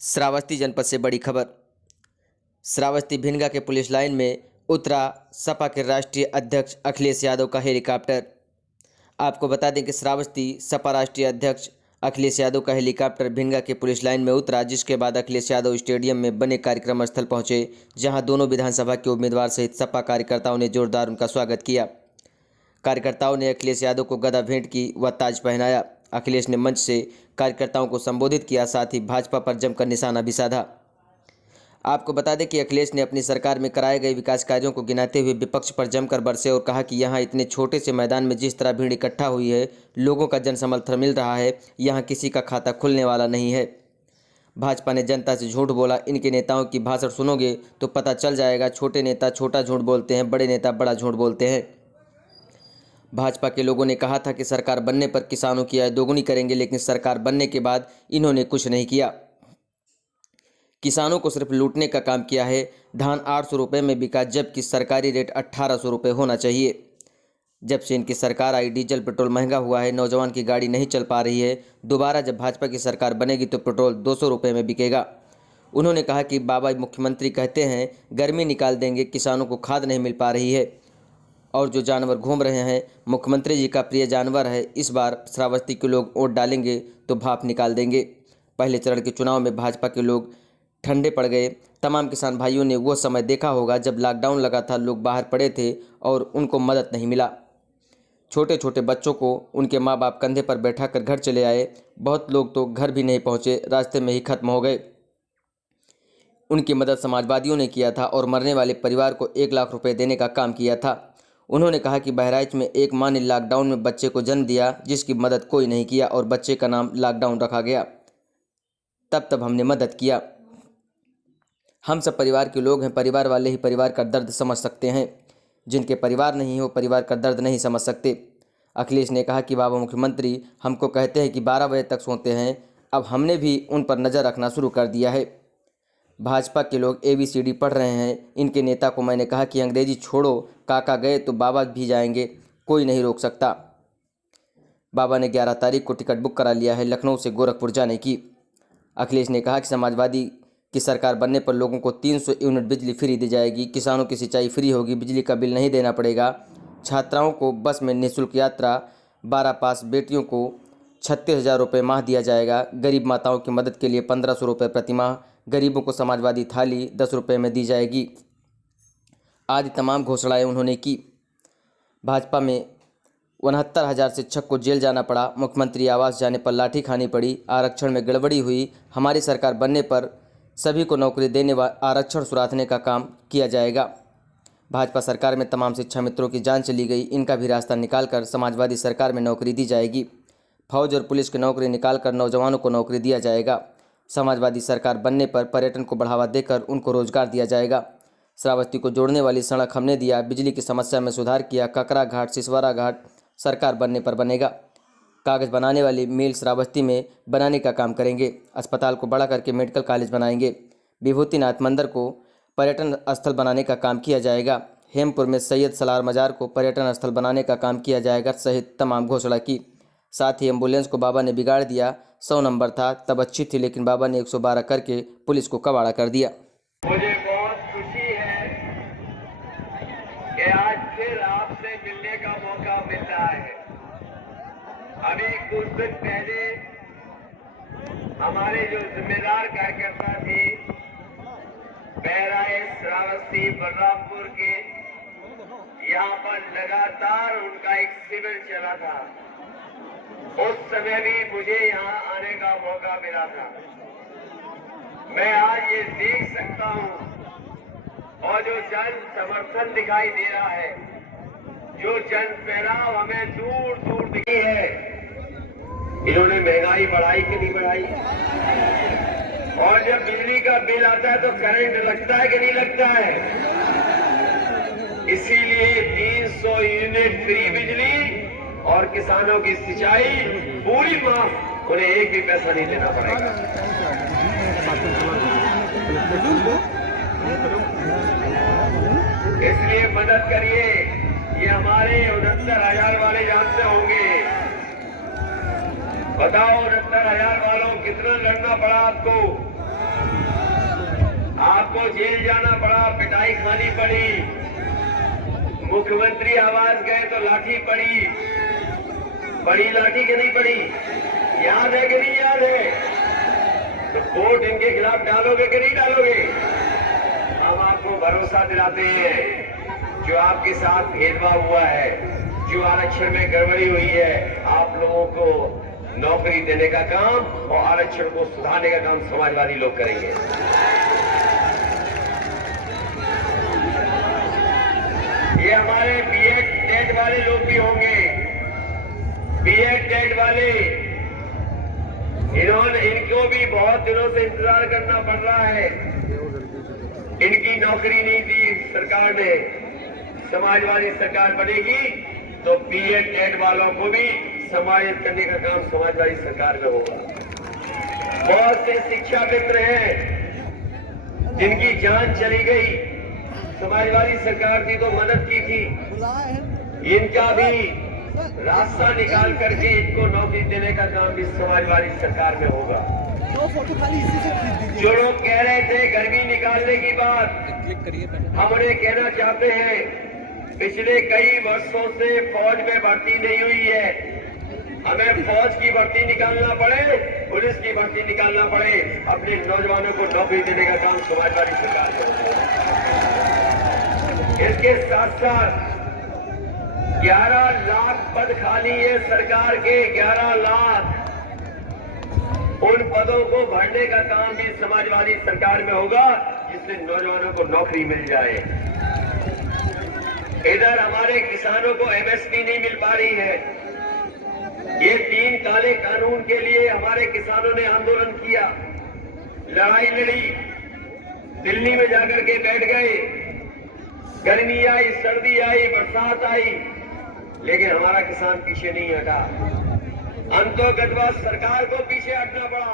श्रावस्ती जनपद से बड़ी खबर। श्रावस्ती भिनगा के पुलिस लाइन में उतरा सपा के राष्ट्रीय अध्यक्ष अखिलेश यादव का हेलीकॉप्टर। आपको बता दें कि श्रावस्ती सपा राष्ट्रीय अध्यक्ष अखिलेश यादव का हेलीकॉप्टर भिनगा के पुलिस लाइन में उतरा, जिसके बाद अखिलेश यादव स्टेडियम में बने कार्यक्रम स्थल पहुंचे, जहां दोनों विधानसभा के उम्मीदवार सहित सपा कार्यकर्ताओं ने जोरदार उनका स्वागत किया। कार्यकर्ताओं ने अखिलेश यादव को गदा भेंट की व ताज पहनाया। अखिलेश ने मंच से कार्यकर्ताओं को संबोधित किया, साथ ही भाजपा पर जमकर निशाना भी साधा। आपको बता दें कि अखिलेश ने अपनी सरकार में कराए गए विकास कार्यों को गिनाते हुए विपक्ष पर जमकर बरसे और कहा कि यहां इतने छोटे से मैदान में जिस तरह भीड़ इकट्ठा हुई है, लोगों का जन समर्थन मिल रहा है, यहां किसी का खाता खुलने वाला नहीं है। भाजपा ने जनता से झूठ बोला। इनके नेताओं की भाषण सुनोगे तो पता चल जाएगा, छोटे नेता छोटा झूठ बोलते हैं, बड़े नेता बड़ा झूठ बोलते हैं। भाजपा के लोगों ने कहा था कि सरकार बनने पर किसानों की आय दोगुनी करेंगे, लेकिन सरकार बनने के बाद इन्होंने कुछ नहीं किया। किसानों को सिर्फ लूटने का काम किया है। धान 800 रुपये में बिका, जबकि सरकारी रेट 1800 रुपये होना चाहिए। जब से इनकी सरकार आई, डीजल पेट्रोल महंगा हुआ है, नौजवान की गाड़ी नहीं चल पा रही है। दोबारा जब भाजपा की सरकार बनेगी तो पेट्रोल 200 रुपये में बिकेगा। उन्होंने कहा कि बाबा मुख्यमंत्री कहते हैं गर्मी निकाल देंगे, किसानों को खाद नहीं मिल पा रही है और जो जानवर घूम रहे हैं मुख्यमंत्री जी का प्रिय जानवर है। इस बार श्रावस्ती के लोग वोट डालेंगे तो भाप निकाल देंगे। पहले चरण के चुनाव में भाजपा के लोग ठंडे पड़ गए। तमाम किसान भाइयों ने वो समय देखा होगा जब लॉकडाउन लगा था, लोग बाहर पड़े थे और उनको मदद नहीं मिला। छोटे छोटे बच्चों को उनके माँ बाप कंधे पर बैठा कर घर चले आए। बहुत लोग तो घर भी नहीं पहुँचे, रास्ते में ही खत्म हो गए। उनकी मदद समाजवादियों ने किया था और मरने वाले परिवार को 1 लाख रुपये देने का काम किया था। उन्होंने कहा कि बहराइच में एक मां ने लॉकडाउन में बच्चे को जन्म दिया, जिसकी मदद कोई नहीं किया और बच्चे का नाम लॉकडाउन रखा गया। तब हमने मदद किया। हम सब परिवार के लोग हैं, परिवार वाले ही परिवार का दर्द समझ सकते हैं। जिनके परिवार नहीं हो परिवार का दर्द नहीं समझ सकते। अखिलेश ने कहा कि बाबा मुख्यमंत्री हमको कहते हैं कि 12 बजे तक सोते हैं, अब हमने भी उन पर नज़र रखना शुरू कर दिया है। भाजपा के लोग ABCD पढ़ रहे हैं। इनके नेता को मैंने कहा कि अंग्रेजी छोड़ो, काका गए तो बाबा भी जाएंगे, कोई नहीं रोक सकता। बाबा ने 11 तारीख को टिकट बुक करा लिया है लखनऊ से गोरखपुर जाने की। अखिलेश ने कहा कि समाजवादी की सरकार बनने पर लोगों को 300 यूनिट बिजली फ्री दी जाएगी, किसानों की सिंचाई फ्री होगी, बिजली का बिल नहीं देना पड़ेगा, छात्राओं को बस में निःशुल्क यात्रा, 12 पास बेटियों को 36,000 रुपये माह दिया जाएगा, गरीब माताओं की मदद के लिए 1500 रुपये प्रति माह, गरीबों को समाजवादी थाली 10 रुपये में दी जाएगी आदि तमाम घोषणाएं उन्होंने की। भाजपा में 69,000 शिक्षक को जेल जाना पड़ा, मुख्यमंत्री आवास जाने पर लाठी खानी पड़ी, आरक्षण में गड़बड़ी हुई। हमारी सरकार बनने पर सभी को नौकरी देने व आरक्षण सुधारने का काम किया जाएगा। भाजपा सरकार में तमाम शिक्षा मित्रों की जान चली गई, इनका भी रास्ता निकालकर समाजवादी सरकार में नौकरी दी जाएगी। फौज और पुलिस की नौकरी निकालकर नौजवानों को नौकरी दिया जाएगा। समाजवादी सरकार बनने पर पर्यटन को बढ़ावा देकर उनको रोजगार दिया जाएगा। श्रावस्ती को जोड़ने वाली सड़क हमने दिया, बिजली की समस्या में सुधार किया, ककरा घाट सिसवारा घाट सरकार बनने पर बनेगा। कागज़ बनाने वाली मिल श्रावस्ती में बनाने का काम करेंगे। अस्पताल को बड़ा करके मेडिकल कॉलेज बनाएंगे। विभूतिनाथ मंदिर को पर्यटन स्थल बनाने का काम किया जाएगा। हेमपुर में सैयद सलार मजार को पर्यटन स्थल बनाने का काम किया जाएगा सहित तमाम घोषणा की। साथ ही एम्बुलेंस को बाबा ने बिगाड़ दिया, 100 नंबर था तब अच्छी थी, लेकिन बाबा ने 112 करके पुलिस को कबाड़ा कर दिया। मुझे बहुत खुशी है कि आज फिर आपसे मिलने का मौका मिल रहा है। अभी कुछ दिन पहले हमारे जो जिम्मेदार कार्यकर्ता थे बहराइच, श्रावस्ती, बलरामपुर के, यहाँ पर लगातार उनका एक शिविर चला था। उस समय भी मुझे यहाँ आने का मौका मिला था। मैं आज ये देख सकता हूँ और जो जन समर्थन दिखाई दे रहा है, जो जन फैलाव हमें दूर दूर दिखी है। इन्होंने महंगाई बढ़ाई कि नहीं बढ़ाई? और जब बिजली का बिल आता है तो करंट लगता है कि नहीं लगता है? इसीलिए 300 यूनिट फ्री बिजली और किसानों की सिंचाई पूरी माफ, उन्हें एक भी पैसा नहीं देना पड़ेगा। इसलिए मदद करिए। ये हमारे 69,000 वाले जानते होंगे। बताओ 69,000 वालों कितना लड़ना पड़ा आपको? आपको जेल जाना पड़ा, पिटाई खानी पड़ी, मुख्यमंत्री आवास गए तो लाठी पड़ी, बड़ी लाठी की नहीं पड़ी, याद है कि नहीं याद है? तो वोट इनके खिलाफ डालोगे कि नहीं डालोगे? हम आपको भरोसा दिलाते हैं, जो आपके साथ भेदभाव हुआ है, जो आरक्षण में गड़बड़ी हुई है, आप लोगों को नौकरी देने का काम और आरक्षण को सुधारने का काम समाजवादी लोग करेंगे। ये हमारे बीएड टेट वाले लोग भी होंगे, बीएड टेट वाले, इनको भी बहुत दिनों से इंतजार करना पड़ रहा है। इनकी नौकरी नहीं दी सरकार ने, समाजवादी सरकार बनेगी तो बीएड टेट वालों को भी सम्मानित करने का काम समाजवादी सरकार में होगा। बहुत से शिक्षा मित्र हैं जिनकी जान चली गई, समाजवादी सरकार की तो मदद की थी, इनका भी रास्ता निकाल करके इनको नौकरी देने का काम भी समाजवादी सरकार में होगा। जो लोग कह रहे थे गर्मी निकालने की बात, हम उन्हें कहना चाहते हैं, पिछले कई वर्षों से फौज में भर्ती नहीं हुई है। हमें फौज की भर्ती निकालना पड़े, पुलिस की भर्ती निकालना पड़े, अपने नौजवानों को नौकरी देने का काम समाजवादी सरकार में होगा। इसके साथ साथ 11 लाख पद खाली है सरकार के, 11 लाख, उन पदों को भरने का काम भी समाजवादी सरकार में होगा, जिससे नौजवानों को नौकरी मिल जाए। इधर हमारे किसानों को एमएसपी नहीं मिल पा रही है। ये 3 काले कानून के लिए हमारे किसानों ने आंदोलन किया, लड़ाई लड़ी, दिल्ली में जाकर के बैठ गए। गर्मी आई, सर्दी आई, बरसात आई, लेकिन हमारा किसान पीछे नहीं हटा। अंतोगतवा सरकार को पीछे हटना पड़ा।